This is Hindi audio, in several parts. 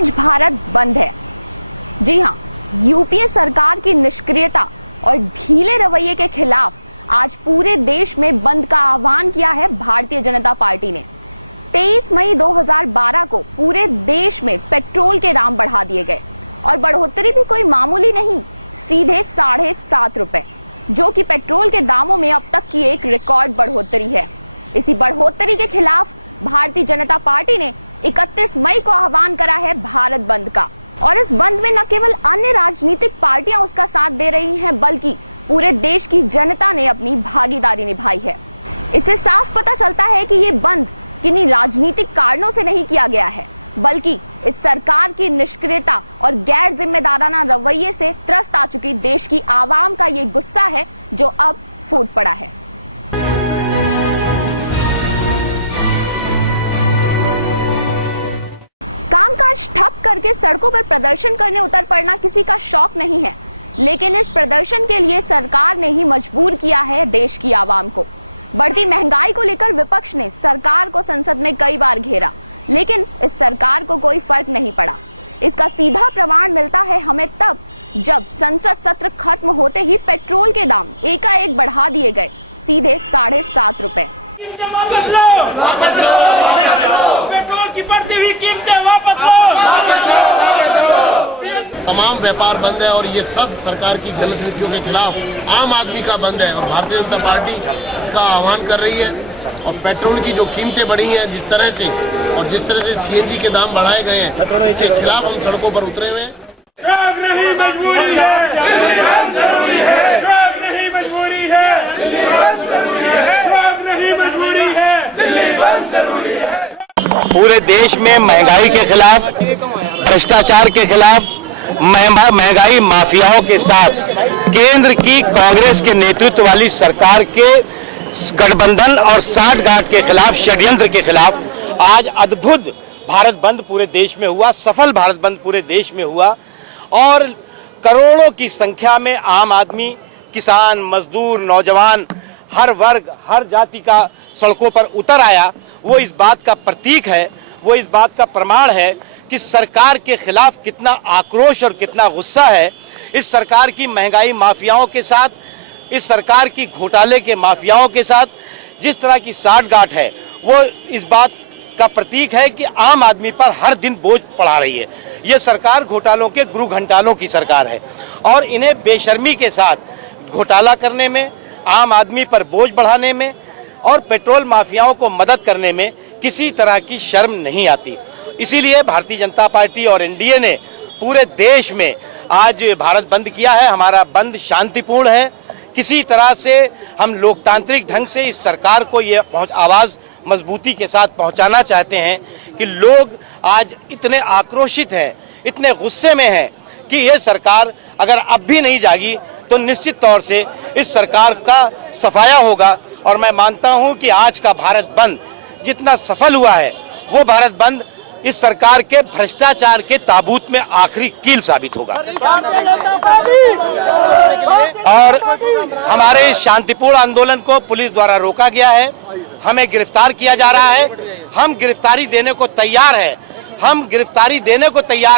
आज भारत बंद है। जी हाँ, यूपीए सरकार की निष्क्रियता और ढीले रवैये के खिलाफ आज पूरे देश में बंद का आह्वान किया है भारतीय जनता पार्टी ने। 23 मई 2012 को पूरे देश में पेट्रोल के दाम बढ़ा दिए गए और बढ़ोतरी भी कोई मामूली नहीं, सीधे 7.5 रुपए, जो कि पेट्रोल के दामों में अब तक की एक रिकॉर्ड बढ़ोतरी है। इसी बढ़ोतरी के खिलाफ भारतीय जनता पार्टी ने 31 मई को आह्वान करा है भारत बंद का। और इस बंद में न केवल अन्य राजनीतिक पार्टियां उसका साथ दे रही हैं, बल्कि पूरे देश की जनता ने अपनी भागीदारी निभाई है। इससे साफ पता चलता है कि ये बंद किन्हीं राजनीतिक कारणों से नहीं किया गया है, बल्कि इस सरकार की निष्क्रियता और गैर जिम्मेदाराना रवैये से त्रस्त आ चुकी देश की आवाम का ये गुस्सा है जो अब फूट पड़ा है। कामकाज ठप करके सड़कों पर प्रदर्शन करने उतर पड़ना किसी का शौक नहीं है, लेकिन इस प्रदर्शन के लिए सरकार ने ही मजबूर किया है देश की आवाम को। बढ़ती महंगाई को लेकर विपक्ष ने सरकार को संसद में कई बार घेरा, लेकिन इस सरकार को कोई फर्क नहीं पड़ा। इसका सीधा प्रमाण मिलता है हमें तब, जब संसद सत्र खत्म होते ही पेट्रोल के दाम एकाएक बढ़ा दिए गए, सीधे 7.5 रुपए। पेट्रोल की बढ़ती हुई कीमतें वापस लो। तमाम व्यापार बंद है और ये सब सरकार की गलत नीतियों के खिलाफ आम आदमी का बंद है और भारतीय जनता पार्टी इसका आह्वान कर रही है। और पेट्रोल की जो कीमतें बढ़ी हैं जिस तरह से और जिस तरह से सीएनजी के दाम बढ़ाए गए हैं, इसके खिलाफ हम सड़कों पर उतरे हुए हैं। नहीं मजबूरी है, नहीं मजबूरी है, नहीं मजबूरी है। पूरे देश में महंगाई के खिलाफ, भ्रष्टाचार के खिलाफ, महंगाई माफियाओं के साथ केंद्र की कांग्रेस के नेतृत्व वाली सरकार के गठबंधन और साठगांठ के खिलाफ, षड्यंत्र के खिलाफ आज अद्भुत भारत बंद पूरे देश में हुआ, सफल भारत बंद पूरे देश में हुआ और करोड़ों की संख्या में आम आदमी, किसान, मजदूर, नौजवान, हर वर्ग, हर जाति का सड़कों पर उतर आया। वो इस बात का प्रतीक है, वो इस बात का प्रमाण है कि सरकार के खिलाफ कितना आक्रोश और कितना गुस्सा है। इस सरकार की महंगाई माफियाओं के साथ, इस सरकार की घोटाले के माफियाओं के साथ जिस तरह की साठगांठ है, वो इस बात का प्रतीक है कि आम आदमी पर हर दिन बोझ पड़ा रही है। ये सरकार घोटालों के गुरु घंटालों की सरकार है और इन्हें बेशर्मी के साथ घोटाला करने में, आम आदमी पर बोझ बढ़ाने में और पेट्रोल माफियाओं को मदद करने में किसी तरह की शर्म नहीं आती। इसीलिए भारतीय जनता पार्टी और एनडीए ने पूरे देश में आज भारत बंद किया है। हमारा बंद शांतिपूर्ण है। किसी तरह से हम लोकतांत्रिक ढंग से इस सरकार को ये आवाज मजबूती के साथ पहुंचाना चाहते हैं कि लोग आज इतने आक्रोशित हैं, इतने गुस्से में हैं कि ये सरकार अगर अब भी नहीं जागी तो निश्चित तौर से इस सरकार का सफाया होगा। और मैं मानता हूं कि आज का भारत बंद जितना सफल हुआ है, वो भारत बंद इस सरकार के भ्रष्टाचार के ताबूत में आखिरी कील साबित हुआ। हमारे शांतिपूर्ण आंदोलन को पुलिस द्वारा रोका गया है, हमें गिरफ्तार किया जा रहा है। हम गिरफ्तारी देने को तैयार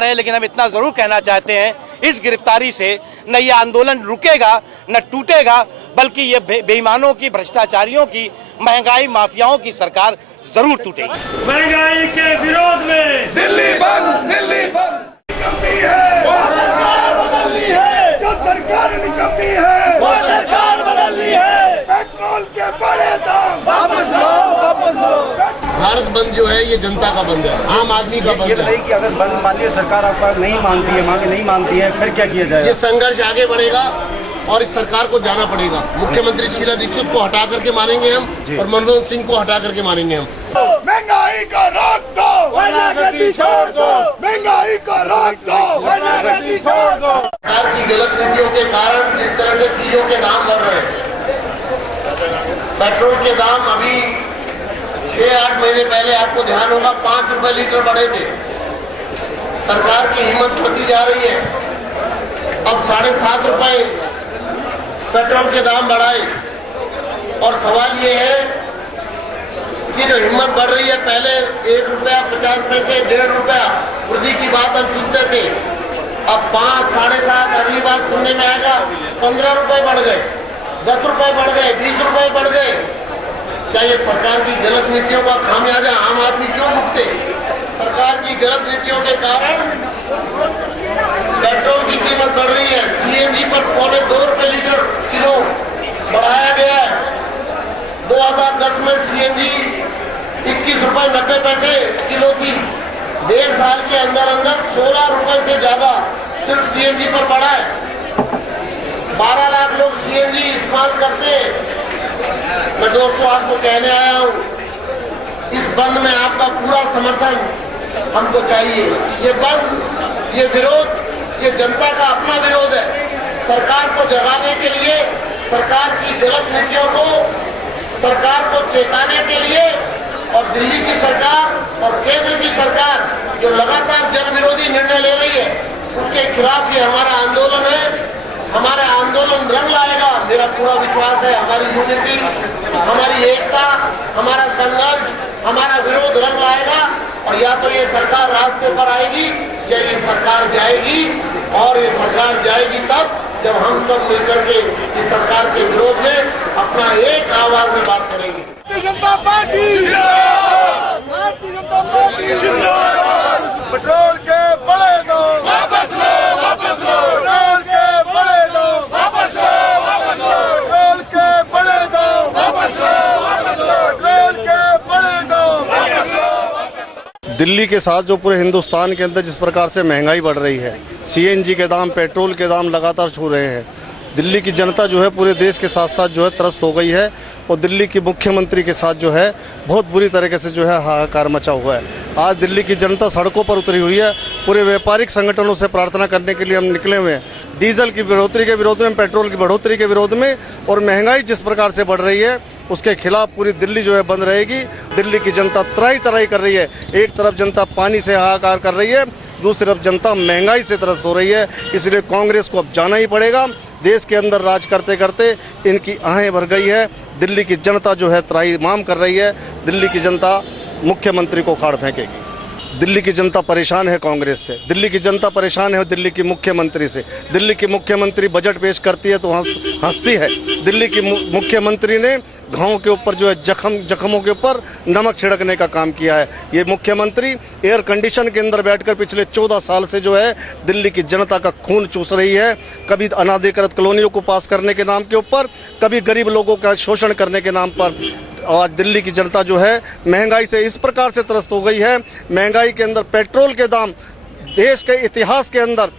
हैं, लेकिन हम इतना जरूर कहना चाहते हैं, इस गिरफ्तारी से न ये आंदोलन रुकेगा न टूटेगा, बल्कि ये बेईमानों की, भ्रष्टाचारियों की, महंगाई माफियाओं की सरकार जरूर। महंगाई के विरोध में दिल्ली बंद, दिल्ली बंद। निकम्मी है वो सरकार बदलनी है, जो सरकार निकम्मी है वो सरकार बदलनी है। पेट्रोल के बड़े दाम वापस लो, वापस लो। भारत बंद जो है ये जनता का बंद है, आम आदमी का बंद है। कि अगर बंद मानिए सरकार आपका नहीं मानती है, मांगे नहीं मानती है, फिर क्या किया जाए? ये संघर्ष आगे बढ़ेगा और इस सरकार को जाना पड़ेगा। मुख्यमंत्री शीला दीक्षित को हटा करके मारेंगे हम और मनमोहन सिंह को हटा करके मारेंगे हम। महंगाई का रोक दो, गति छोड़ दो। महंगाई का रोक दो, गति छोड़ दो। सरकार की गलत नीतियों के कारण जिस तरह से चीजों के दाम बढ़ रहे हैं, पेट्रोल के दाम अभी 6-8 महीने पहले आपको ध्यान होगा 5 रुपए लीटर बढ़े थे। सरकार की हिम्मत बढ़ती जा रही है, अब 7.5 रुपए पेट्रोल के दाम बढ़ाए और सवाल ये है कि जो हिम्मत बढ़ रही है पहले 1 रुपया 50 पैसे 1.5 रुपया वृद्धि की बात हम सुनते थे। अब 5, 7.5 अगली बार सुनने में आएगा 15 रुपए बढ़ गए, 10 रुपए बढ़ गए, 20 रुपए बढ़ गए। क्या ये सरकार की गलत नीतियों का खामियाजा आम आदमी क्यों भुगते? सरकार की गलत नीतियों के कारण पेट्रोल की कीमत बढ़ रही है। सीएनजी पर 2.25 रुपए लीटर किलो बढ़ाया गया है। 2010 में सीएनजी 21 रुपए 90 पैसे किलो थी। 1.5 साल के अंदर 16 रुपए से ज्यादा सिर्फ सीएनजी पर बढ़ा है। 12 लाख लोग सीएनजी इस्तेमाल करते हैं। मैं दोस्तों आपको कहने आया हूँ, इस बंद में आपका पूरा समर्थन हमको चाहिए। ये बंद, ये विरोध, ये जनता का अपना विरोध है। सरकार को जगाने के लिए, सरकार की गलत नीतियों को, सरकार को चेताने के लिए, और दिल्ली की सरकार और केंद्र की सरकार जो लगातार जन विरोधी निर्णय ले रही है, उसके खिलाफ ये हमारा आंदोलन है। हमारा आंदोलन रंग लाएगा, मेरा पूरा विश्वास है। हमारी यूनिटी, हमारी एकता, हमारा संघर्ष, हमारा विरोध रंग लाएगा। और या तो ये सरकार रास्ते पर आएगी या ये सरकार जाएगी। और ये सरकार जाएगी तब जब हम सब मिलकर के इस सरकार के विरोध में अपना एक आवाज में बात करेंगे। जनता party Bharatiya Janata party petrol के बड़े दाम वापस लो, वापस लो। पेट्रोल के बड़े दाम वापस लो, वापस लो। पेट्रोल के बड़े दाम वापस लो, वापस लो। पेट्रोल के बड़े दाम वापस लो। दिल्ली के साथ जो पूरे हिंदुस्तान के अंदर जिस प्रकार से महंगाई बढ़ रही है, सीएनजी के दाम, पेट्रोल के दाम लगातार छू रहे हैं। दिल्ली की जनता जो है पूरे देश के साथ साथ जो है त्रस्त हो गई है। और दिल्ली की मुख्यमंत्री के साथ जो है बहुत बुरी तरीके से जो है हाहाकार मचा हुआ है। आज दिल्ली की जनता सड़कों पर उतरी हुई है। पूरे व्यापारिक संगठनों से प्रार्थना करने के लिए हम निकले हुए हैं। डीजल की बढ़ोतरी के विरोध में, पेट्रोल की बढ़ोतरी के विरोध में, और महंगाई जिस प्रकार से बढ़ रही है उसके खिलाफ पूरी दिल्ली जो है बंद रहेगी। दिल्ली की जनता त्राही तराही कर रही है। एक तरफ जनता पानी से हाहाकार कर रही है, दूसरी तरफ जनता महंगाई से त्रस्त हो रही है। इसलिए कांग्रेस को अब जाना ही पड़ेगा। देश के अंदर राज करते करते इनकी आहें भर गई है। दिल्ली की जनता जो है त्राहीमाम कर रही है। दिल्ली की जनता मुख्यमंत्री को उखाड़ फेंकेगी। दिल्ली की जनता परेशान है कांग्रेस से, दिल्ली की जनता परेशान है दिल्ली की मुख्यमंत्री से। दिल्ली की मुख्यमंत्री बजट पेश करती है तो हंसती है। दिल्ली की मुख्यमंत्री ने घावों के ऊपर जो है जख्मों के ऊपर नमक छिड़कने का काम किया है। ये मुख्यमंत्री एयर कंडीशन के अंदर बैठकर पिछले 14 साल से जो है दिल्ली की जनता का खून चूस रही है। कभी अनाधिकृत कॉलोनियों को पास करने के नाम के ऊपर, कभी गरीब लोगों का शोषण करने के नाम पर। आज दिल्ली की जनता जो है महंगाई से इस प्रकार से त्रस्त हो गई है। महंगाई के अंदर पेट्रोल के दाम देश के इतिहास के अंदर,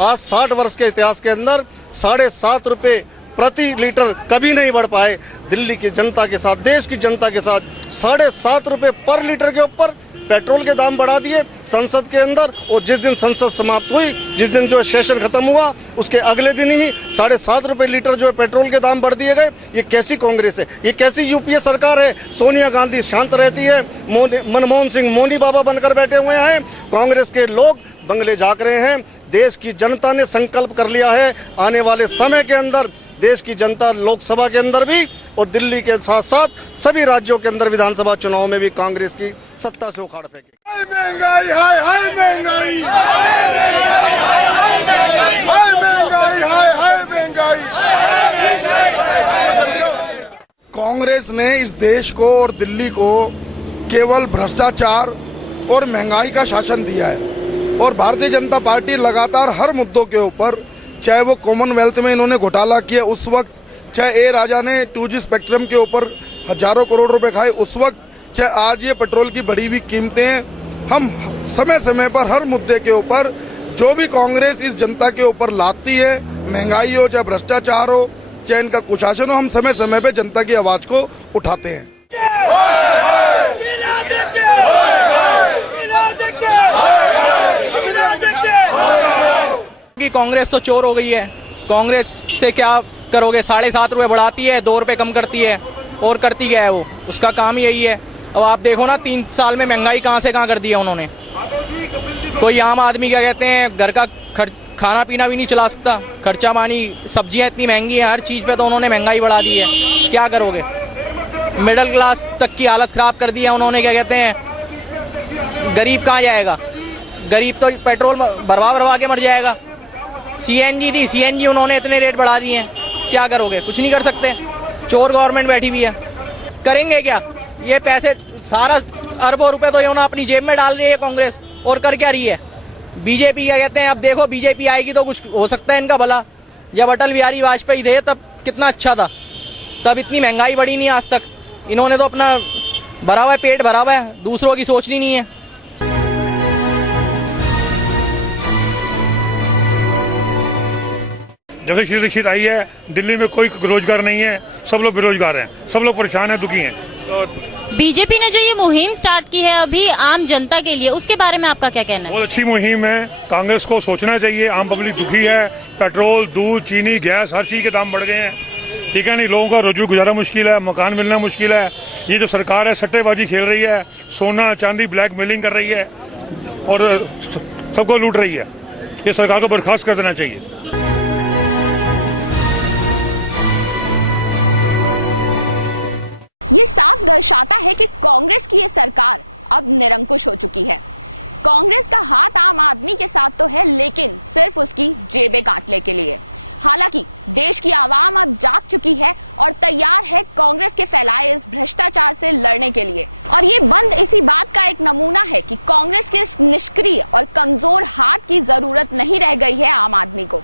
आज 60 वर्ष के इतिहास के अंदर 7.5 रुपए प्रति लीटर कभी नहीं बढ़ पाए। दिल्ली की जनता के साथ, देश की जनता के साथ 7.5 रुपए पर लीटर के ऊपर पेट्रोल के दाम बढ़ा दिए संसद के अंदर। और जिस दिन संसद समाप्त हुई, जिस दिन जो सेशन खत्म हुआ, उसके अगले दिन ही 7.5 रुपए लीटर जो है पेट्रोल के दाम बढ़ दिए गए। ये कैसी कांग्रेस है? ये कैसी यूपीए सरकार है? सोनिया गांधी शांत रहती है, मनमोहन सिंह मौनी बाबा बनकर बैठे हुए हैं, कांग्रेस के लोग बंगले झांक रहे हैं। देश की जनता ने संकल्प कर लिया है, आने वाले समय के अंदर देश की जनता लोकसभा के अंदर भी और दिल्ली के साथ साथ सभी राज्यों के अंदर विधानसभा चुनाव में भी कांग्रेस की सत्ता से उखाड़ फेंके। हाय महंगाई, हाय हाय महंगाई, हाय महंगाई, हाय महंगाई। कांग्रेस ने इस देश को और दिल्ली को केवल भ्रष्टाचार और महंगाई का शासन दिया है। और भारतीय जनता पार्टी लगातार हर मुद्दों के ऊपर, चाहे वो कॉमनवेल्थ में इन्होंने घोटाला किया उस वक्त, चाहे ए राजा ने 2G स्पेक्ट्रम के ऊपर हजारों करोड़ रुपए खाए उस वक्त, चाहे आज ये पेट्रोल की बढ़ी हुई कीमतें हैं। हम समय समय पर हर मुद्दे के ऊपर जो भी कांग्रेस इस जनता के ऊपर लाती है, महंगाई हो चाहे भ्रष्टाचार हो चाहे इनका कुशासन हो, हम समय समय पर जनता की आवाज को उठाते हैं। कि कांग्रेस तो चोर हो गई है। कांग्रेस से क्या करोगे? 7.5 रुपए बढ़ाती है, 2 रुपए कम करती है, और करती क्या है वो? उसका काम यही है। अब आप देखो ना, 3 साल में महंगाई कहां से कहां कर दी है उन्होंने। कोई आम आदमी क्या कहते हैं, घर का खाना पीना भी नहीं चला सकता, खर्चा पानी, सब्जियां इतनी महंगी है, हर चीज पे तो उन्होंने महंगाई बढ़ा दी है। क्या करोगे? मिडिल क्लास तक की हालत खराब कर दी है उन्होंने। क्या कहते हैं, गरीब कहाँ जाएगा? गरीब तो पेट्रोल भरवा के मर जाएगा। सीएनजी थी, सीएनजी उन्होंने इतने रेट बढ़ा दिए हैं, क्या करोगे? कुछ नहीं कर सकते। चोर गवर्नमेंट बैठी हुई है, करेंगे क्या? ये पैसे सारा अरबों रुपए तो ये अपनी जेब में डाल रही है कांग्रेस, और कर क्या रही है? बीजेपी क्या कहते हैं, अब देखो बीजेपी आएगी तो कुछ हो सकता है इनका भला। जब अटल बिहारी वाजपेयी थे तब कितना अच्छा था, तब इतनी महंगाई बढ़ी नहीं आज तक। इन्होंने तो अपना भरा हुआ है, पेट भरा हुआ है, दूसरों की सोचनी नहीं है। जब से शीला दीक्षित आई है दिल्ली में कोई रोजगार नहीं है, सब लोग बेरोजगार हैं, सब लोग परेशान हैं, दुखी हैं। बीजेपी ने जो ये मुहिम स्टार्ट की है अभी आम जनता के लिए, उसके बारे में आपका क्या कहना है? बहुत अच्छी मुहिम है, कांग्रेस को सोचना चाहिए। आम पब्लिक दुखी है, पेट्रोल, दूध, चीनी, गैस, हर चीज के दाम बढ़ गए हैं, ठीक है नहीं? लोगों का रोजी गुजारा मुश्किल है, मकान मिलना मुश्किल है। ये जो सरकार है सट्टेबाजी खेल रही है, सोना चांदी ब्लैकमेलिंग कर रही है और सबको लूट रही है। ये सरकार को बर्खास्त कर देना चाहिए। ये साफ दर्शाता है कि कांग्रेस की ये सरकार अब निरंकुश हो चुकी है। कांग्रेस का हाथ आम आदमी के साथ तो है, लेकिन सिर्फ उसकी जेबें काटने के लिए। हालांकि देश की आवाम अब जाग चुकी है और तैयार है कांग्रेस के फैलाए इस भ्रष्टाचार से लड़ने के लिए। और ये बंद इसी बात का एक नमूना है कि कांग्रेस के इस निष्क्रिय और कमजोर हाथ की जरूरत नहीं रह गई है आम आदमी को।